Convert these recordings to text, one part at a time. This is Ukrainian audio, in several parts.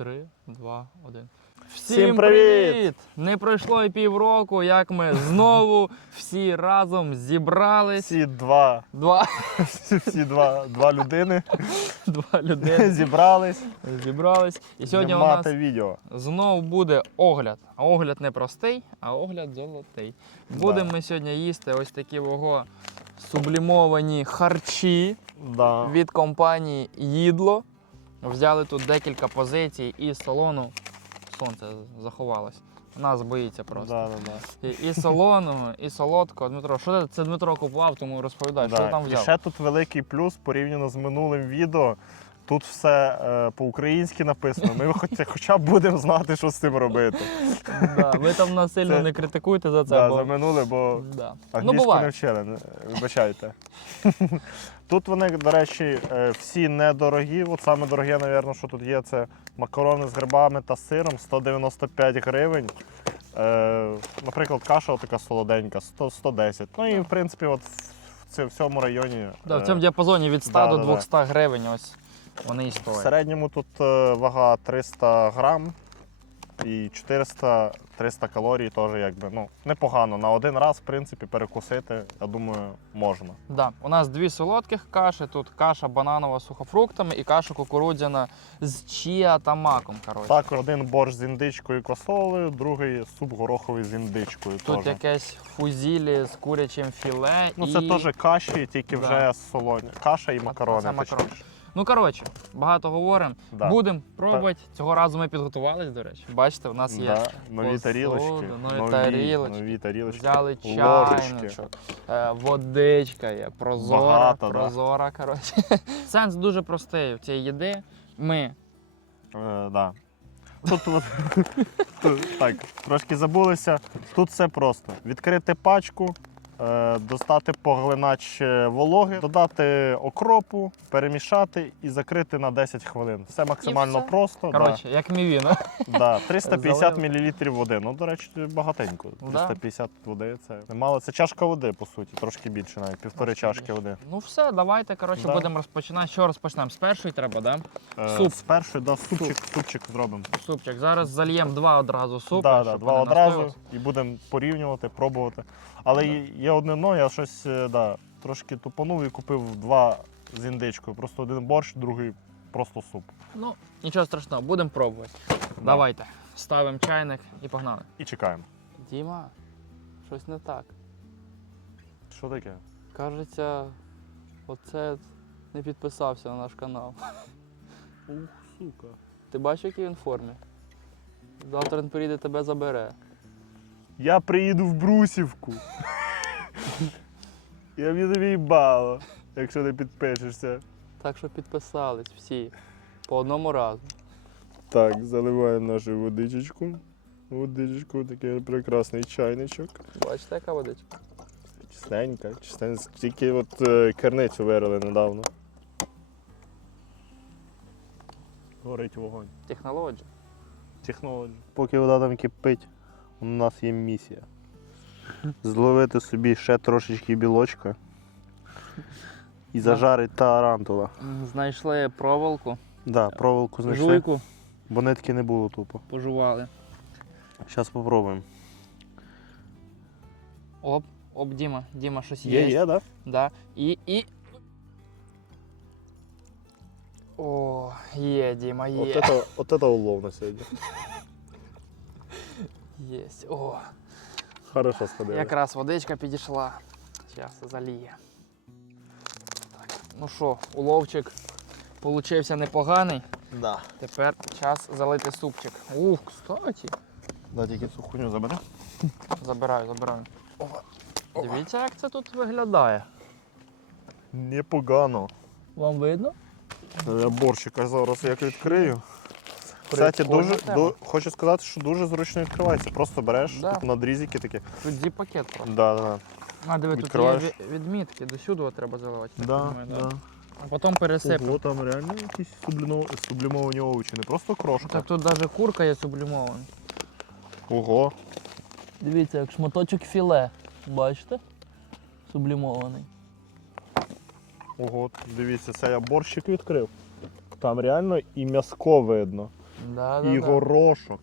Три, два, один. Всім привіт! Не пройшло і півроку, як ми знову всі разом зібрались. Всі два, Два, всі два, два людини два людини зібрались зібрались. І сьогодні у нас знімати відео. знову буде огляд. А огляд не простий, а огляд золотий. Будемо ми сьогодні їсти ось такі вого сублімовані харчі Да. від компанії Їдло. Взяли тут декілька позицій і салону. Сонце заховалось. Нас боїться просто. Да, да, да. І, і салону, і солодко. Дмитро, що ти- це Дмитро купував, тому розповідай, що ти там І взяв. ще тут великий плюс порівняно з минулим відео. Тут все е, по-українськи написано. Ми хоча, хоча б будемо знати, що з цим робити. Да, ви там нас сильно Це- не критикуйте за це. Да, бо... за минуле, бо Да. Ну, англійську не вчили, не- вибачайте. Тут вони, до речі, е, всі недорогі. От саме дороге, мабуть, що тут є, це макарони з грибами та сиром 195 гривень. Е, наприклад, каша така солоденька, 100, 110. Ну і в принципі, от в цьому районі. Да, в е, цьому діапазоні від 100 да, до да, да. 200 гривень ось вони і в середньому тут е, вага 300 грам і 400-300 калорій теж якби ну, непогано. На один раз, в принципі, перекусити, я думаю, можна. Да. У нас дві солодких каші, тут каша бананова з сухофруктами і каша кукурудзяна з чіа та маком. Коротше. Так, один борщ з індичкою і квасолею, другий суп гороховий з індичкою. Тут теж. якесь фузілі з курячим філе. Ну і... це теж каші, тільки Да. вже солоні. Каша і макарони. це макарони. Ну коротше, багато говоримо. Да. Будемо пробувати. Цього разу ми підготувались, до речі. Бачите, у нас є. Да. Нові посуду, тарілочки. нові тарілочки. нові тарілочки. Взяли чайничок, е, водичка є, прозора, Багато, да. коротше. Сенс дуже простий в цій їди. Ми Е, да. Тут, от, тут так, трошки забулися. Тут все просто. Відкрити пачку, достати поглинач е, вологи, додати окропу, перемішати і закрити на 10 хвилин. Все максимально все? просто. коротше, як мівіна. Да, да. 350 мл води. Ну, до речі, багатенько. Да. 350 води це немало. Це чашка води, по суті, трошки більше, навіть півтори Трошки чашки більше. води. Ну все, давайте коротше Да. будемо розпочинати. Що розпочнемо? З першої треба, да? Е, Суп. З першої, да, супчик, супчик зробимо. Супчик. Зараз зальємо два одразу супи. Да, да, два одразу і будемо порівнювати, пробувати. Але є- є одне но, я щось е, да, трошки тупанув і купив два з індичкою. Просто один борщ, другий просто суп. Ну, нічого страшного, будемо пробувати. Давайте. Ставимо чайник і погнали. І чекаємо. Діма, щось не так. Що таке? Кажеться, оце не підписався на наш канал. Ух, сука. Ти бачиш, який він в формі? Завтра він приїде тебе забере. Я приїду в Брусівку. Я мені тобі їбало, якщо не підпишешся. Так що підписались всі. По одному разу. Так, заливаємо нашу водичечку. Водичечку, такий прекрасний чайничок. Бачите, яка водичка? Чистенька, чистенька. Тільки от е, керницю вирили недавно. Горить вогонь. Технологія. Технологія. Поки вода там кипить, у нас є місія. Зловити собі ще трошечки білочка і зажарити тарантула. Знайшли проволоку, Да, проволоку знайшли, жуйку, бо нитки не було тупо. пожували. Зараз спробуємо. Оп, оп, Діма, Діма, щось Є, є. є, так? Да. І, і. О, є, Діма, є. От это, от это улов на сьогодні. Єсть. О, Хорошо сходили. якраз водичка підійшла. Зараз заліє. Так, ну що, уловчик получився непоганий. Да. Тепер час залити супчик. Ух, кстати. Да, тільки цю хуйню забери. Забираю, забираю. Дивіться, як це тут виглядає. Непогано. Вам видно? Я борщика зараз як відкрию. Кстати, дуже, ду- хочу сказати, що дуже зручно відкривається. Просто береш Да. тут надрізики такі. Тут зі пакет просто. Да, да, А, диви, тут є Відкриваєш. ві- відмітки, до сюди треба заливати. да. розумію, да. А потім пересипемо. Ого, там реально якісь субліно- сублімовані овочі, не просто крошка. Так тут навіть курка є сублімована. Ого. Дивіться, як шматочок філе. Бачите? Сублімований. Ого, дивіться, це я борщик відкрив. Там реально і м'яско видно. Да, да, і да. горошок.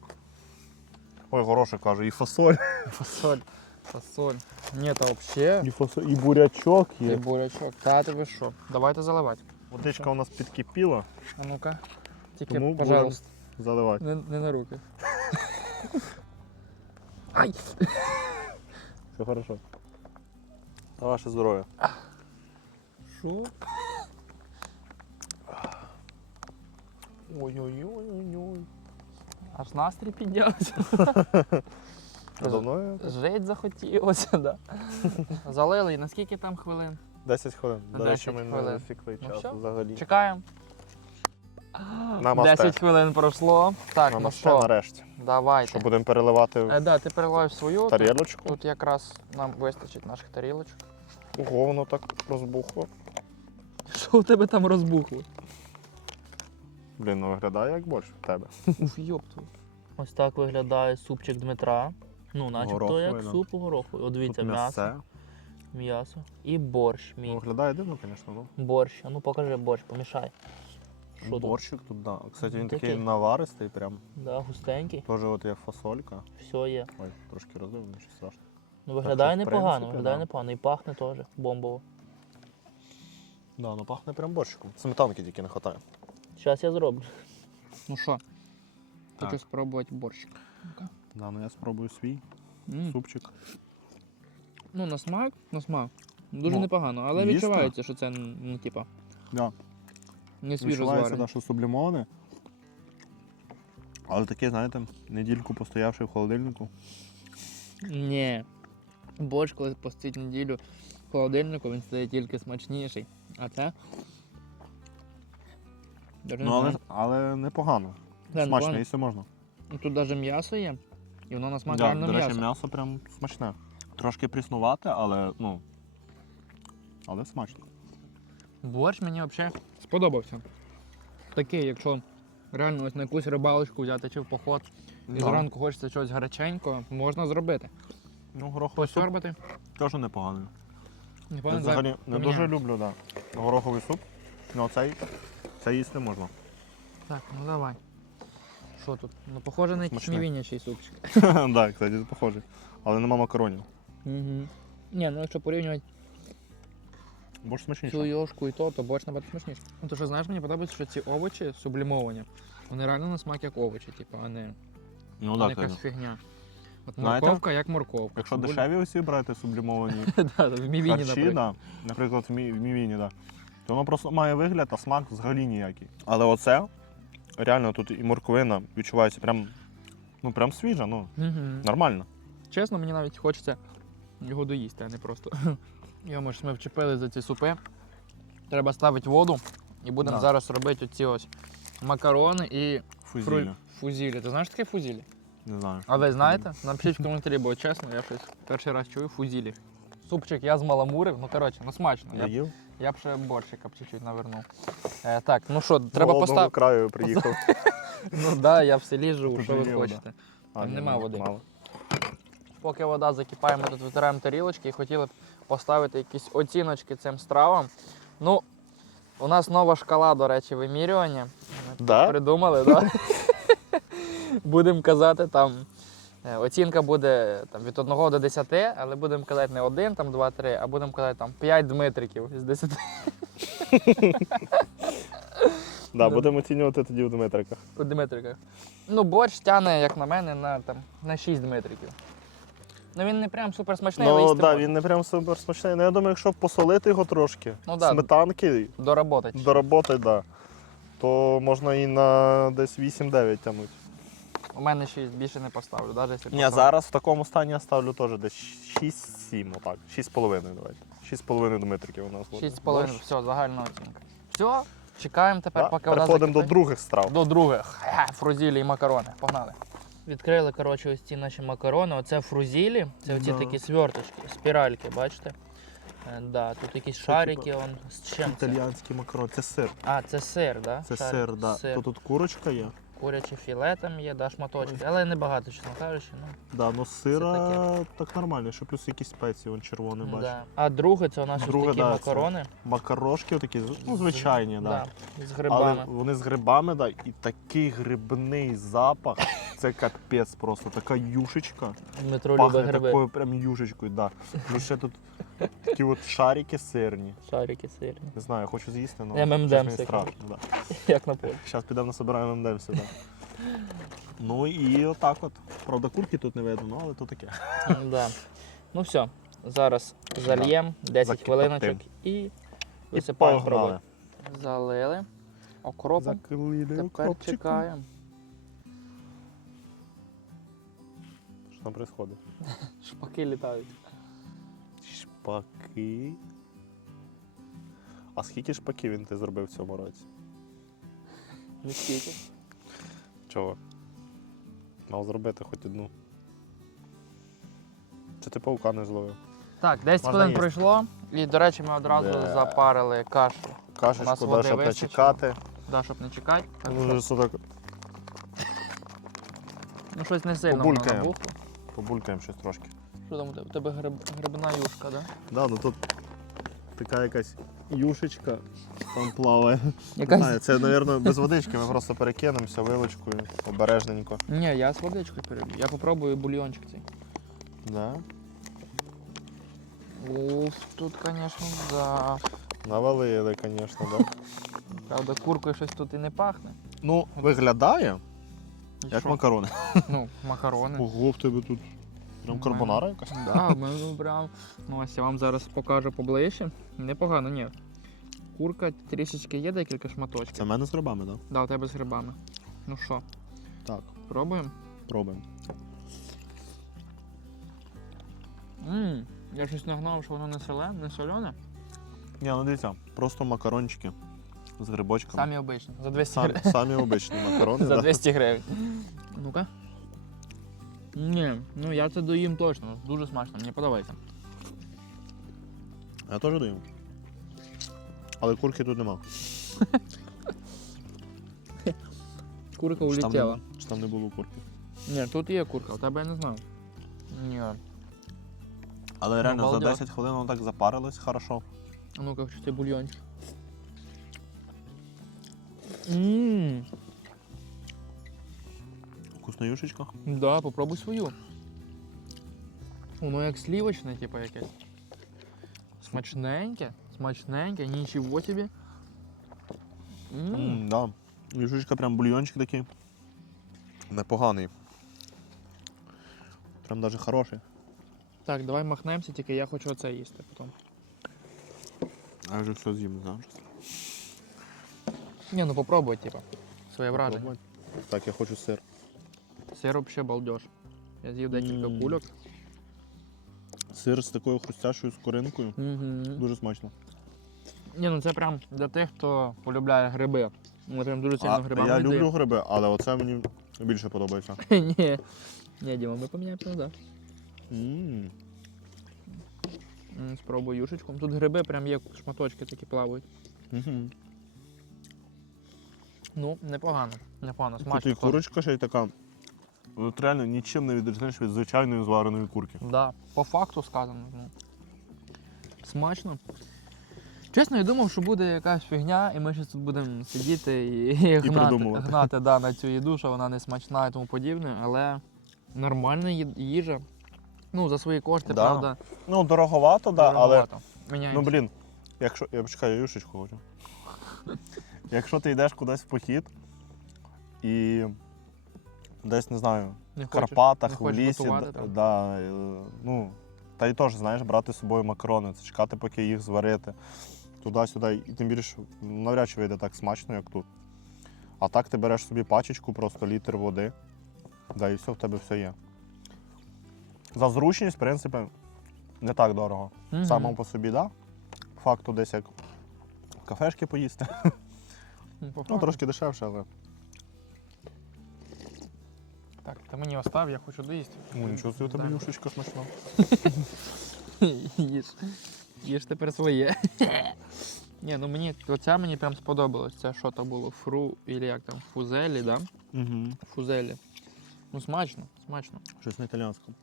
Ой, горошок кажу, і фасоль. Фасоль. Фасоль. Ні, та взагалі. І фасоль, і бурячок І є. бурячок. Та ти ви що? Давайте заливати. Водичка у нас підкипіла, А ну-ка. Тільки, Тому пожалуйста, заливати. не, не на руки. Ай! Все хорошо. На ваше здоров'я. Що? Ой-ой-ой-ой-ой. Аж настрій піднявся. Жить захотілося, да. Залили. І наскільки там хвилин? 10 хвилин. До 10 речі, ми не хвилин. засікли Ну час все. взагалі. Чекаємо. Намасте. 10 хвилин пройшло. Так, ну що, нарешті. давайте. Що будемо переливати Е, в да, ти переливаєш свою. Тут, тарілочку. тут якраз нам вистачить наших тарілочок. Ого, воно так розбухло. Що у тебе там розбухло? Блін, ну виглядає як борщ в тебе. Уф, йопту. Ось так виглядає супчик Дмитра. Ну, начебто Гороховий, як да. суп гороховий. От дивіться, Тут м'ясо. М'ясо. І борщ Ну. Виглядає дивно, звісно, ну. Борщ. А ну покажи борщ, помішай. Що тут? Борщик тут, да. Кстати, він Такий. такий наваристий, прям. Да, густенький. Теж от є фасолька. Все є. Ой, трошки розбив, нічого страшного. Ну виглядає що, в непогано, принципі, виглядає да. непогано. І пахне теж бомбово. Да, ну пахне прям борщиком. Сметанки тільки не вистачає. Зараз я зроблю. Ну що, Так. хочу спробувати борщик. Да, ну я спробую свій М. супчик. Ну, на смак, на смак. Дуже Ну, непогано, але їсти? відчувається, що це ну, типа, Да. не свіжо Відчувається, зварене. да, що сублімоване. Але таке, знаєте, недільку постоявши в холодильнику. Ні. Борщ, коли постоїть неділю в холодильнику, він стає тільки смачніший. А це. Даже не Ну, але, знаю. але непогано. Це Смачно, непогано. якщо можна. Ну, Тут навіть м'ясо є, і воно на смак Да, реально до речі, м'ясо. м'ясо прям смачне. Трошки пріснувате, але ну. Але смачно. Борщ мені взагалі сподобався. Такий, якщо реально ось на якусь рибалочку взяти чи в поход, і Да. зранку хочеться чогось гаряченького, можна зробити. Ну, гороховий суп Посьорбати. теж непоганий. Я взагалі не поміняємо. дуже люблю, да. Гороховий суп. Ну цей, цей їсти можна. Так, ну давай. Що тут? Ну, похоже на якийсь Смачне. мівінячий супчик. Так, кстати, похоже. Але нема макаронів. Угу. Ні, ну якщо порівнювати Борщ цю смачніше. йошку і то, то борщ набагато смачніше. Ну то що знаєш, мені подобається, що ці овочі сублімовані. Вони реально на смак як овочі, типу, а не, Ну а не так, якась фігня. От Знаєте, морковка як морковка. Якщо Цибуля- дешеві усі брати сублімовані Да, в мівіні, харчі, наприклад. да, наприклад, в мі- в мівіні, да, то воно просто має вигляд, а смак взагалі ніякий. Але оце, реально тут і морковина відчувається прям, ну, прям свіжа, ну, Угу. нормально. Чесно, мені навіть хочеться його доїсти, а не просто. Йому ж ми вчепили за ці супи. Треба ставити воду і будемо Да. зараз робити оці ось макарони і Фузілля. фру... фузілі. Ти знаєш таке фузілі? Не знаю. А ви знаєте? Напишіть в коментарі, бо чесно, я щось перший раз чую фузілі. Супчик я змаламурив, ну коротше, ну смачно. Я їв. я б ще борщика б чуть-чуть навернув. Е, так, ну що, треба Голодного поставити. краю приїхав. Ну так, да, я в селі живу, що ви хочете. А, Там нема води. мало. Поки вода закипає, ми тут витираємо тарілочки і хотіли б поставити якісь оціночки цим стравам. Ну, у нас нова шкала, до речі, вимірювання. Ми Да? Придумали, так? Да? Будемо казати, там оцінка буде там, від 1 до 10, але будемо казати не 1, там 2, 3, а будемо казати там 5 дмитриків з 10 Да, будемо оцінювати тоді в Дмитриках. у Дмитриках. Ну, борщ тягне, як на мене, на, там, на 6 дмитриків. Ну він не прям супер смачний, але Ну їсти так, можна. він не прям супер смачний. Ну я думаю, якщо посолити його трошки, Ну да. сметанки, Доработать. доработати, да, то можна і на десь 8-9 тягнути. У мене 6 більше не поставлю, навіть якщо Ні, поставлю. зараз в такому стані я ставлю теж десь 6-7, отак. 6,5 давайте. 6,5 Дмитриків у нас. буде. 6,5, все, загальна оцінка. Все, чекаємо тепер, Да, поки вода Переходимо до закипить. других страв. До других. Ха, Фрузілі і макарони. Погнали. Відкрили, коротше, ось ці наші макарони. Оце фрузілі, це оці Да. такі сверточки, спіральки, бачите? Е, да, тут якісь шарики, он, з чим це? Італіянський макарон, це сир. А, це сир, да? Це Шарик, сир, да. То тут курочка є. Куряче філе там є, да, шматочки, але небагато, чесно кажучи. Ну, Да, ну сира так нормально, ще плюс якісь спеції, вон червоний бачиш. да. А друге це у нас ось Друге, такі да, це макарони. Макарошки такі, ну звичайні, да. з Але вони з грибами, да, і такий грибний запах. Це капець просто. Така юшечка. Дмитро любить гриби. такою прям юшечкою, да. Ну ще тут такі от шарики сирні. Шарики сирні. Не знаю, я хочу з'їсти, але мені страшно. Да. Як на полі. Зараз підемо насобираємо МДМС, да. Ну і отак от. Правда, курки тут не видно, ну, але то таке. Да. Ну все, зараз зальємо 10 Закипятим. хвилиночок і висипаємо пробувати. Залили окропом. Заклили Тепер укропчиком. чекаємо. Що там відбувається? Шпаки літають. Шпаки. А скільки шпаків він ти зробив в цьому році? Не скільки. Чого? Мав зробити хоч одну. Чи ти паука не зловив? Так, 10 Можна хвилин їсти. пройшло. І, до речі, ми одразу Да. запарили кашу. У нас Кашечку, води да, щоб не вистачило. чекати. Да, щоб не чекати. Так, Ну, що- сюди Ну щось не сильно воно Побулькаємо. набухло. побулькаємо щось трошки. Що там у тебе? У тебе гриб, грибна юшка, да? Да, ну тут така якась юшечка там плаває. Якась- знаю, це, мабуть, без водички. Ми просто перекинемося вилочкою обережненько. Ні, я з водичкою переб'ю. Я попробую бульйончик цей. Да. Уф, тут, звісно, да. Навалили, звісно, да. Правда, куркою щось тут і не пахне. Ну, виглядає як Що? макарони. Ну, макарони. Ого, в тебе тут прям карбонара якась. Да, ми тут прям. Ну, ось я вам зараз покажу поближче. Непогано, ні. Курка трішечки є декілька шматочків. Це в мене з грибами, так? Да, у тебе з грибами. Ну що, Так, пробуємо? пробуємо. Ммм, я щось нагнав, що воно не солене, не солене. Ні, ну дивіться, просто макарончики з грибочками. Самі обичні. За 200 гривень. самі обичні макарони. За 200 гривень. Ну-ка. Ні, ну я це доїм точно. Дуже смачно, мені подобається. Я теж даю. Але курки тут нема. Курка Чи там, улетіла. чи там не було курки. Ні, тут є курка, у тебе я не знаю. Ні. Але реально за балдеж. 10 хвилин воно так запарилось хорошо. А ну-ка, що це бульйончик. Ммм. Вкусна юшечка. Да, попробуй свою. Воно як слівочне, типу якесь. Смачненьке, смачненьке, нічого собі. М. М, да. Юшечка прям бульйончик такий. Непоганий. Прям даже хороший. Так, давай махнемося, тільки я хочу оце їсти потім. А я вже все з'їм, знаєш. Ні, ну попробуй, типа. Своє враження. Так, я хочу сир. Сироп ще балдеж. Я з'їв декілька М. кульок. Сир з такою хрустящою скоринкою. Дуже смачно. Ні, ну це прям для тих, хто полюбляє гриби. Ми прям дуже сильно А, грибами я віддаємо. люблю гриби, але оце мені більше подобається. Ні. Ні, Діма, ми поміняємося назад. М. М, Спробуй юшечку. Тут гриби прям є шматочки такі плавають. Мгм. Ну, непогано. Непогано, Тут смачно. і курочка ще й така. От реально нічим не відрізниш від звичайної звареної курки. Да, по факту сказано. Ну. Смачно. Чесно, я думав, що буде якась фігня, і ми ще тут будемо сидіти і, і гнати, гнати да, на цю їду, що вона не смачна і тому подібне, але нормальна їжа. Ну, за свої кошти, Да. правда. Ну, дороговато, да, але. дороговато. Ну блін, якщо. Я почекаю, я юшечку хочу. Якщо ти йдеш кудись в похід і десь, не знаю, Не в Карпатах, не в лісі, готувати, д- там? да, е, ну, та й теж, знаєш, брати з собою макарони, це чекати, поки їх зварити. Туди-сюди. І тим більше навряд чи вийде так смачно, як тут. А так ти береш собі пачечку, просто літр води, да, і все, в тебе все є. За зручність, в принципі, не так дорого. Мгм. Само по собі, так. Да. Факту десь як кафешки поїсти. Ну, Ну, трошки дешевше, але. Ти мені остав, я хочу доїсти. Ну, нічого собі у тебе юшечка смачна. Їж. Їж тепер своє. Ні, ну мені оця мені прям сподобалось. Це що то було? Фру, і як там, фузелі, да? Угу. фузелі. Ну, смачно, смачно. Щось на італіанському.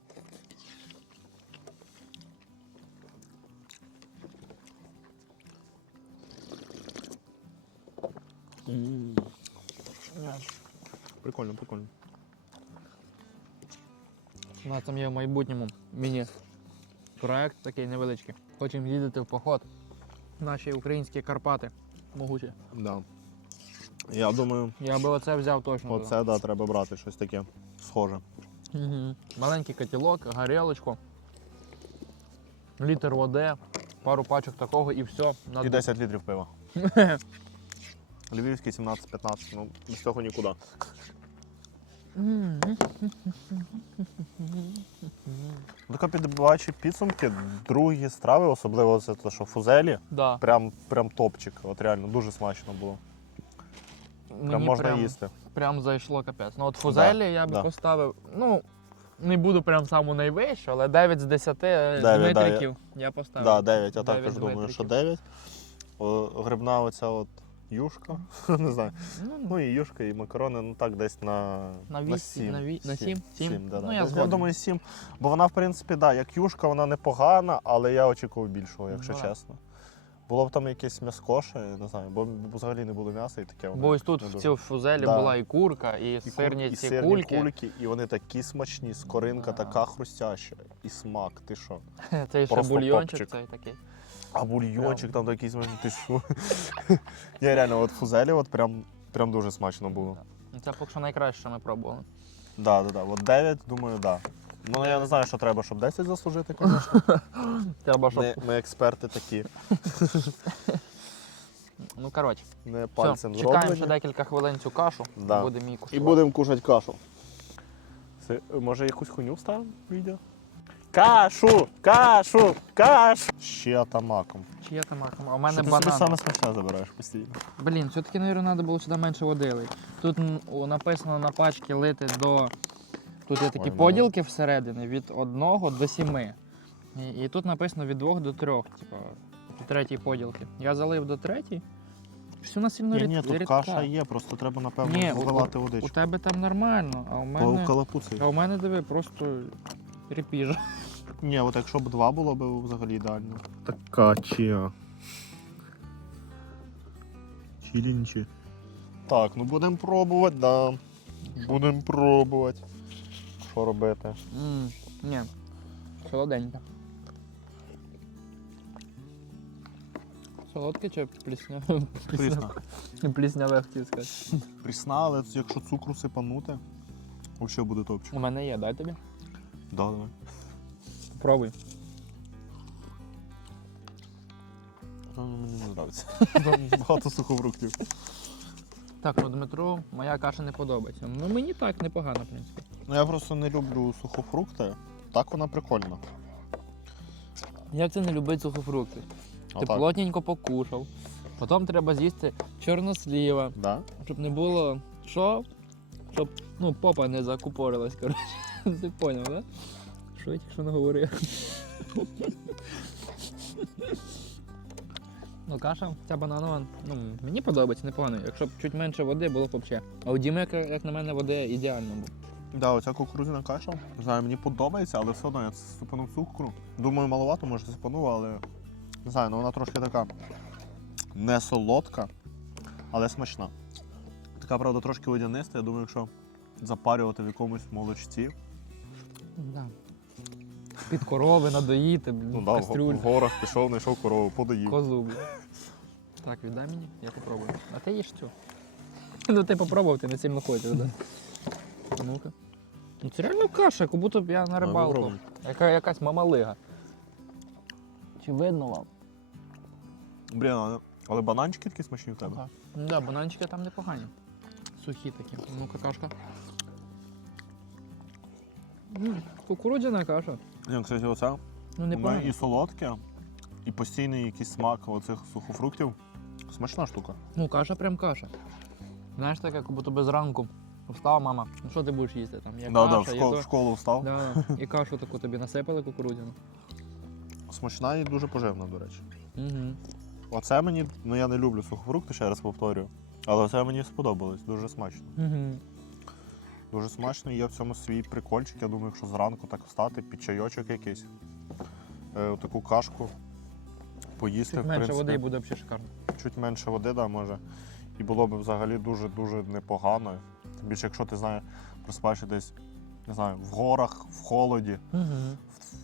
Прикольно, прикольно. У нас там є в майбутньому міні-проект такий невеличкий. Хочемо їздити в поход. Наші українські Карпати. Могучі. Да. Я думаю, Я би оце взяв точно. оце да, треба брати щось таке схоже. Угу. Маленький котілок, горілочку, літр води, пару пачок такого і все. На І 10 літрів пива. Львівський 17-15, ну без цього нікуди. Така підбиваючи підсумки, другі страви, особливо це те, що фузелі, Да. прям, прям топчик. От реально дуже смачно було. Прям Мені можна прям, їсти. Прям зайшло капець. Ну от фузелі я би да. поставив, ну, не буду прям саму найвищу, але 9 з 10 Дев'ять, да, Дмитриків я поставив. Так, да, 9, я Дев'ять також думаю, що 9. О, грибна оця от юшка. Не знаю. Ну, Ну і юшка, і макарони, ну так, десь на, На на вісім, 7. на ві- на сім? Сім? да, да. Ну, я я, думаю, 7. Бо вона, в принципі, да, як юшка, вона непогана, але я очікував більшого, якщо Ну, чесно. Було б там якесь м'яскоше, не знаю, бо взагалі не було м'яса і таке. воно Бо ось тут в цій фузелі Да. була і курка, і, І сирні і ці сирні кульки. кульки, і вони такі смачні, скоринка Да. така хрустяща, і смак, ти що? Цей ще бульйончик цей такий. А бульйончик там такий смачний, ти що? Я реально, от фузелі от прям, прям дуже смачно було. Ну, Це поки що найкраще, що ми пробували. Да, да, да. От 9, думаю, да. Ну я не знаю, що треба, щоб 10 заслужити, звісно. Треба, щоб. Ми, ми експерти такі, Ну, коротше, не все, пальцем чекаємо ще зроблені. декілька хвилин цю кашу. Да. Будемо її І куштувати. будемо кушати кашу. Це, може якусь хуйню вставимо в відео? Кашу! Кашу! Кашу! Ще атамаком. Чи є там маком? А у мене Що ти собі банан. саме смачне забираєш постійно. Блін, все-таки, мабуть, треба було сюди менше води лити. Тут м, о, написано на пачці лити до. Тут є такі Ой, ну. поділки всередині від 1 до 7. І, і тут написано від 2 до 3, типу, до третій поділки. Я залив до третій. Всю на сильно Ні, рід- ні, тут рідка. каша є, просто треба, напевно, Ні, у- зливати У водичку. тебе там нормально, а у мене. По. А у мене диви, просто репіжа. Ні, от якщо б два було б взагалі ідеально. Така чия. Чилінчі. Так, ну будемо пробувати, да. Будемо пробувати. Що робити? Ммм, ні. Солоденька. Солодке чи плісняве? Прісна. Плісняве хотів сказати. Прісна, але якщо цукру сипанути, взагалі буде топчик. У мене є, дай тобі. Да, давай. Пробуй. Ну, Мені не подобається. Багато сухофруктів. Так, ну Дмитру моя каша не подобається. Ну мені так непогано, в принципі. Ну я просто не люблю сухофрукти. Так вона прикольна. Як це не любить сухофрукти? Ти так. плотненько покушав. Потім треба з'їсти чорносліва, Да? щоб не було що? Щоб ну, попа не закупорилась, коротше. Ти поняв. Да? Що я тільки що не говорив? Ну, каша, ця бананова, ну, мені подобається, непогано. Якщо б чуть менше води, було б взагалі. А у Діми, як, як на мене, води ідеально було. Да, оця кукурудзяна каша. Не знаю, мені подобається, але все одно я сипанув цукру. Думаю, маловато, може, сипанув, але не знаю, ну вона трошки така не солодка, але смачна. Така, правда, трошки водяниста. Я думаю, якщо запарювати в якомусь молочці, Да. Під корови надоїти, ну в да, в, кастрюль. в горах пішов, знайшов корову, подоїв. Козу. Так, віддай мені, я попробую. А ти їж цю. Ну ти попробував, ти не сильно хочеш, да? Ну-ка. Ну це реально каша, як будто б я на рибалку. попробуй. Яка, якась мамалига. Чи видно вам? Блін, але, але бананчики такі смачні в тебе. Так. Ну да, бананчики там непогані. Сухі такі. Ну какашка. Кукурудзяна каша. Ні, кстати, оце Ну непогано. і солодке, і постійний якийсь смак оцих сухофруктів. Смачна штука. Ну, каша прям каша. Знаєш, так, як будто би зранку встала мама. Ну що ти будеш їсти там? Є Да, да, в, каша, школу, то- в школу встав. Да, і кашу таку тобі насипали кукурудзяну. Смачна і дуже поживна, до речі. Угу. Оце мені, ну я не люблю сухофрукти, ще раз повторюю. Але це мені сподобалось, дуже смачно. Угу. Дуже смачно, є в цьому свій прикольчик. Я думаю, якщо зранку так встати, під чайочок якийсь, е, таку кашку поїсти. Чуть в менше принципі. води і буде взагалі шикарно. чуть менше води, да, може. І було б взагалі дуже-дуже непогано. Тим більше, якщо ти знаєш, проспаєшся десь, не знаю, в горах, в холоді, Угу.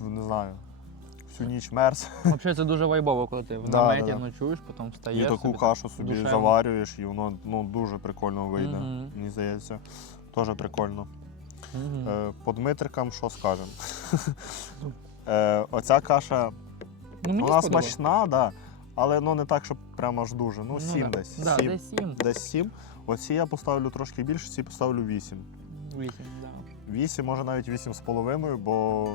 в, не знаю, всю ніч мерз. Взагалі це дуже вайбово, коли ти в Да, наметі да, да. ночуєш, потім І таку собі кашу собі душевно. заварюєш, і воно ну, дуже прикольно вийде. Мгм. Мені здається, теж прикольно. Е, по Дмитрикам що скажемо? е, оця каша, Ну, мені вона смачна, да, але ну, не так, щоб прямо аж дуже. Ну, Ну, 7 да. десь. Да, 7. десь 7. Десь 7. Оці я поставлю трошки більше, ці поставлю 8. 8, да. 8, може навіть 8,5, бо.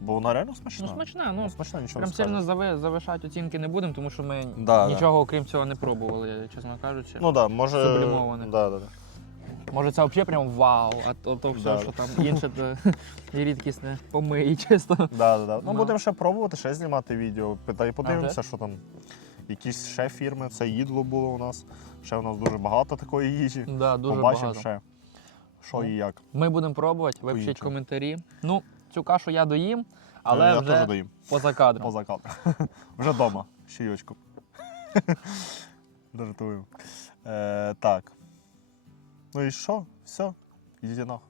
Бо вона реально смачна. Ну, смачна, ну. смачна, нічого Прям не сильно зави, завишати оцінки не будемо, тому що ми Да, нічого окрім цього не пробували, чесно кажучи. Ну так, да, може. Да, да, да. Може це взагалі прям вау, а то, то все, Да. що там інше, то рідкісне помиї, чисто. Да, да, да. Ну, Ну. будемо ще пробувати, ще знімати відео. Та й подивимося, що там. Якісь ще фірми, це їдло було у нас. Ще у нас дуже багато такої їжі. Да, дуже Побачимо багато. ще, що Ну, і як. Ми будемо пробувати, ви пишіть коментарі. Ну, цю кашу я доїм, але я вже теж доїм поза кадром. поза кадром. Вже вдома, щійочку. Дожартуємо. Е, так. Ну і що? Все, ідіть нахуй.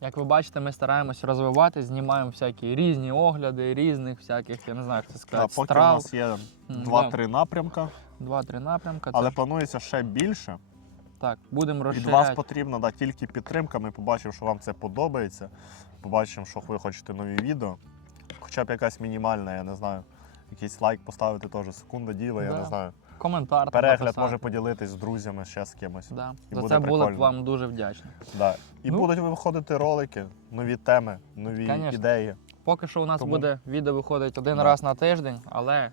Як ви бачите, ми стараємось розвивати, знімаємо всякі різні огляди, різних всяких, я не знаю, як це Да, сказати, поки у страв. нас є М, два-три напрямка, Два-три напрямка. Це але ж- планується ще більше. так, будемо Від вас розширяти. потрібна да, тільки підтримка. Ми побачимо, що вам це подобається. Побачимо, що ви хочете нові відео. Хоча б якась мінімальна, я не знаю. Якийсь лайк поставити теж секунда діла, я Да. не знаю. Коментар. Перегляд може поділитись з друзями, ще з кимось. Да. І За буде це були б вам дуже вдячні. Да. І Ну. будуть виходити ролики, нові теми, нові Конечно. ідеї. Поки що у нас Тому- буде відео виходить один Да. раз на тиждень, але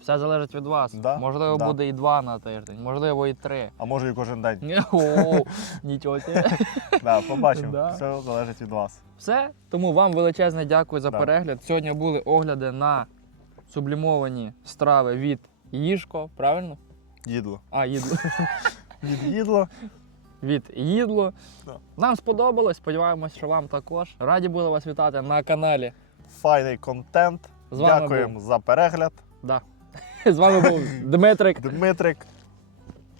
все залежить від вас. Да, Можливо, да. буде і два на тиждень, можливо, і три. А може і кожен день. Нічого. Да, побачимо. Да. Все залежить від вас. Все. Тому вам величезне дякую за Да. перегляд. Сьогодні були огляди на сублімовані страви від Їжко, правильно? Їдло. А, їдло. Від їдло. від їдло. Да. Нам сподобалось, сподіваємось, що вам також. Раді були вас вітати на каналі. Файний контент. З вами Дякуємо за перегляд. Да. З вами був Дмитрик Дмитрик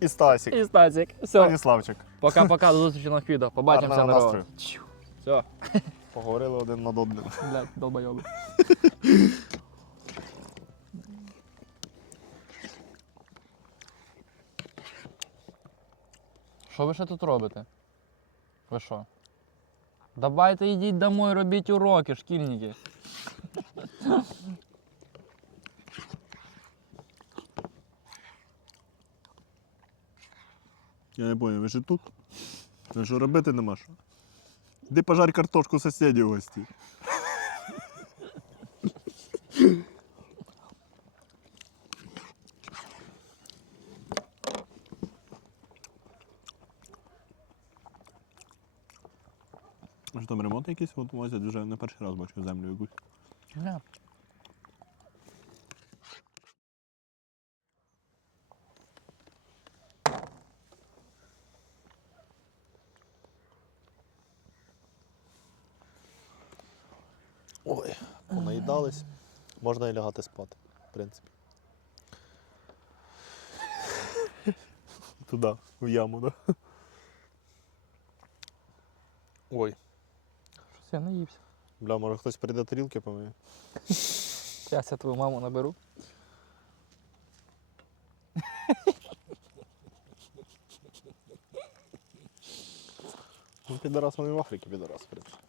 і Стасік. і Стасік. Все. Станіславчик. Пока-пока, до зустрічі нових відео. Побачимося народ. Все, Поговорили один над одним. блядь, долбойоби. Що ви ще тут робите? Ви що? Давайте йдіть домой, робіть уроки, шкільники. Я не понял, ви ж тут? Ви що робити нема що? Іди пожарь картошку сусідів гості. Там от возять вже не перший раз бачу землю якусь. Бля. Ой, понаїдались. Можна і лягати спати, в принципі. Туди, в яму, да? Ой, Я наївся. бля, може хтось прийде тарілки помиє. Зараз я твою маму наберу. Ну, підарас, вони в Африці підарас, в принципі.